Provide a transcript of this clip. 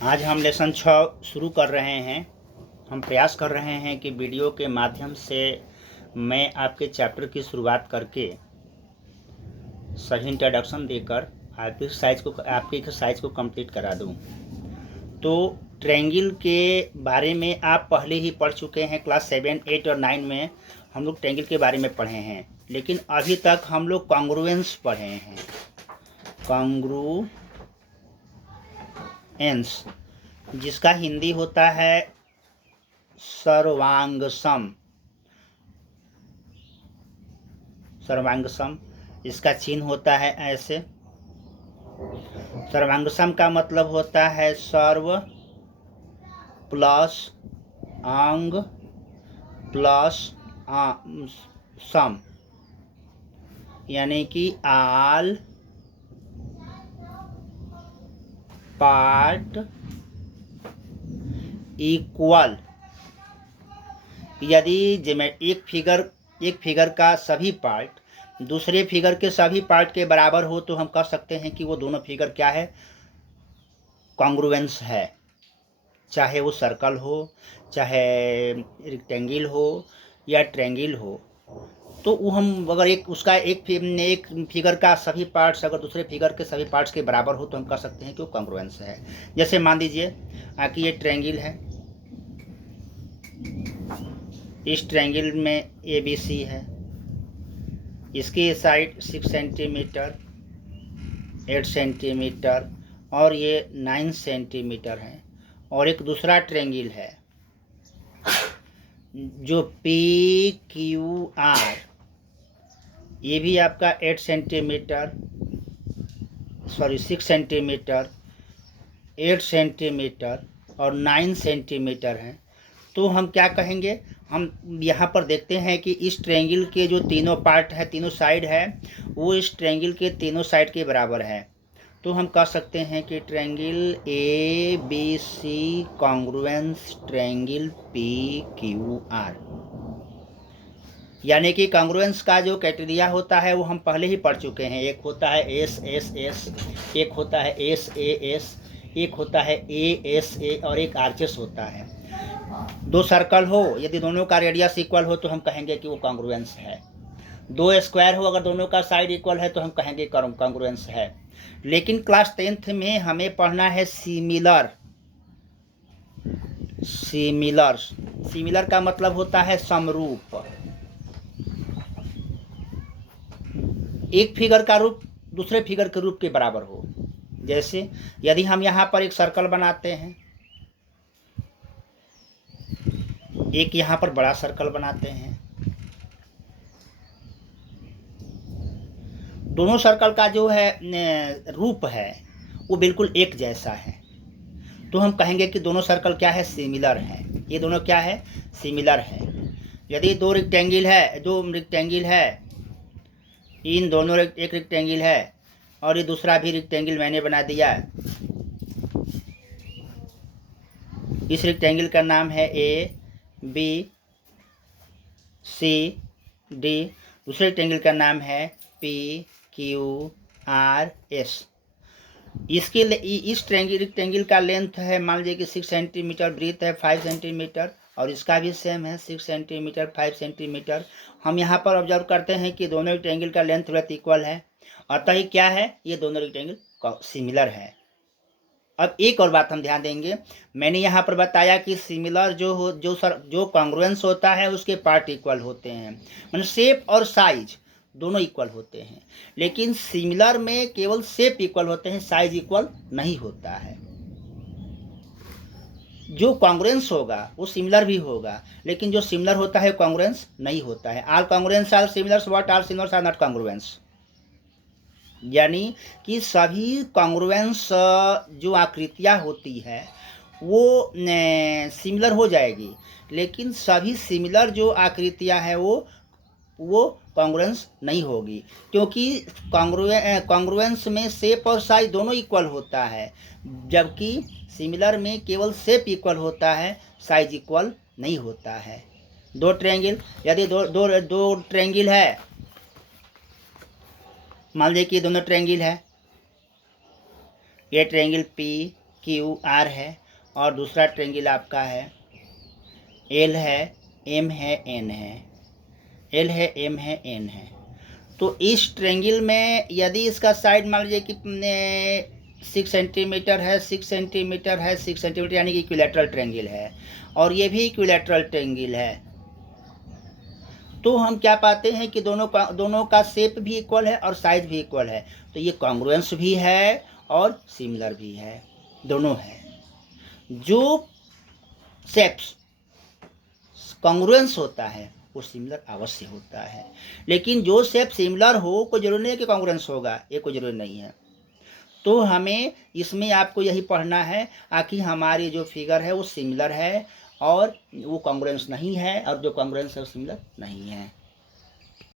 आज हम लेसन 6 शुरू कर रहे हैं। हम प्रयास कर रहे हैं कि वीडियो के माध्यम से मैं आपके चैप्टर की शुरुआत करके सही इंट्रोडक्शन देकर आपकी एक्सरसाइज को कंप्लीट करा दूं। तो ट्रायंगल के बारे में आप पहले ही पढ़ चुके हैं। क्लास 7, 8 और 9 में हम लोग ट्रायंगल के बारे में पढ़े हैं, लेकिन अभी तक हम लोग कॉन्ग्रुएंस पढ़े हैं। कॉन्ग्रुएंस जिसका हिंदी होता है सर्वांग सम। इसका चिन्ह होता है ऐसे। सर्वांग सम का मतलब होता है सर्व प्लस अंग प्लस सम, यानी कि आल पार्ट इक्वल। यदि एक फिगर का सभी पार्ट दूसरे फिगर के सभी पार्ट के बराबर हो तो हम कह सकते हैं कि वो दोनों फिगर क्या है, कॉन्ग्रुएंस है। चाहे वो सर्कल हो, चाहे रेक्टेंगल हो या ट्रायंगल हो, तो वो हम अगर एक फिगर का सभी पार्ट्स अगर दूसरे फिगर के सभी पार्ट्स के बराबर हो तो हम कह सकते हैं कि वो कॉन्ग्रुएंस है। जैसे मान दीजिए कि ये ट्रायंगल है, इस ट्रायंगल में ABC है, इसकी साइड 6 सेंटीमीटर, 8 सेंटीमीटर और ये 9 सेंटीमीटर है। और एक दूसरा ट्रायंगल है जो PQR, ये भी आपका 6 सेंटीमीटर, 8 सेंटीमीटर और 9 सेंटीमीटर हैं। तो हम क्या कहेंगे, हम यहाँ पर देखते हैं कि इस ट्रायंगल के जो तीनों पार्ट है, तीनों साइड है, वो इस ट्रायंगल के तीनों साइड के बराबर है। तो हम कह सकते हैं कि triangle ABC congruence triangle PQR। यानी कि कॉन्ग्रुएंस का जो क्राइटेरिया होता है वो हम पहले ही पढ़ चुके हैं। एक होता है SSS, एक होता है SAS, एक होता है ASA और एक RHS होता है। दो सर्कल हो, यदि दोनों का रेडियस इक्वल हो तो हम कहेंगे कि वो कॉन्ग्रुएंस है। दो स्क्वायर हो, अगर दोनों का साइड इक्वल है तो हम कहेंगे कॉन्ग्रुएंस है। लेकिन क्लास 10th में हमें पढ़ना है सिमिलर का मतलब होता है समरूप। एक फिगर का रूप दूसरे फिगर के रूप के बराबर हो। जैसे यदि हम यहाँ पर एक सर्कल बनाते हैं, एक यहाँ पर बड़ा सर्कल बनाते हैं, दोनों सर्कल का जो है रूप है वो बिल्कुल एक जैसा है, तो हम कहेंगे कि दोनों सर्कल क्या है, सिमिलर है। ये दोनों क्या है, सिमिलर है। यदि दो रेक्टेंगल है, इन दोनों एक रेक्टेंगल है और ये दूसरा भी रेक्टेंगल मैंने बना दिया। इस रेक्टेंगल का नाम है ABCD, दूसरे रेक्टेंगल का नाम है PQRS। इस रेक्टेंगल का लेंथ है, मान लीजिए कि 6 सेंटीमीटर, ब्रीथ है 5 सेंटीमीटर और इसका भी सेम है 6 सेंटीमीटर 5 सेंटीमीटर। हम यहाँ पर ऑब्जर्व करते हैं कि दोनों रेक्टेंगल का लेंथ ब्रेथ इक्वल है, अतः ही क्या है, ये दोनों रेक्टेंगल सिमिलर है। अब एक और बात हम ध्यान देंगे, मैंने यहाँ पर बताया कि सिमिलर जो कॉन्ग्रुएंस होता है उसके पार्ट इक्वल होते हैं, मतलब शेप और साइज दोनों इक्वल होते हैं। लेकिन सिमिलर में केवल शेप इक्वल होते हैं, साइज इक्वल नहीं होता है। जो कॉन्ग्रुएंस होगा वो सिमिलर भी होगा, लेकिन जो सिमिलर होता है कॉन्ग्रुएंस नहीं होता है। All congruence are similar, what are similar are not congruence. यानी कि सभी कॉन्ग्रुएंस जो आकृतियाँ होती है वो सिमिलर हो जाएगी, लेकिन सभी सिमिलर जो आकृतियाँ हैं वो कॉन्ग्रुएंस नहीं होगी, क्योंकि कॉन्ग्रुएंस में शेप और साइज दोनों इक्वल होता है, जबकि सिमिलर में केवल शेप इक्वल होता है, साइज इक्वल नहीं होता है। दो ट्रायंगल, यदि दो ट्रायंगल है, मान लीजिए कि दोनों ट्रायंगल है, ये ट्रायंगल क्यू आर है, और दूसरा ट्रेंगल आपका है एल है, एम है, एन है, एल है, एम है, एन है। तो इस ट्रेंगल में यदि इसका साइड मान लीजिए कि 6 सेंटीमीटर है, 6 सेंटीमीटर है, 6 सेंटीमीटर, यानी कि इक्विलैटरल ट्रेंगल है, और ये भी इक्विलैटरल ट्रेंगल है, तो हम क्या पाते हैं कि दोनों का शेप भी इक्वल है और साइज भी इक्वल है। तो ये कॉन्ग्रुएंस भी है और सिमिलर भी है, दोनों है। जो शेप्स कॉन्ग्रुएंस होता है वो सिमिलर अवश्य होता है, लेकिन जो शेप सिमिलर हो कोई जरूरी नहीं है कि कॉन्ग्रुएंस होगा, ये कोई जरूरी नहीं है। तो हमें इसमें आपको यही पढ़ना है कि हमारी जो फिगर है वो सिमिलर है और वो कॉन्ग्रुएंस नहीं है, और जो कॉन्ग्रुएंस है वो सिमिलर नहीं है।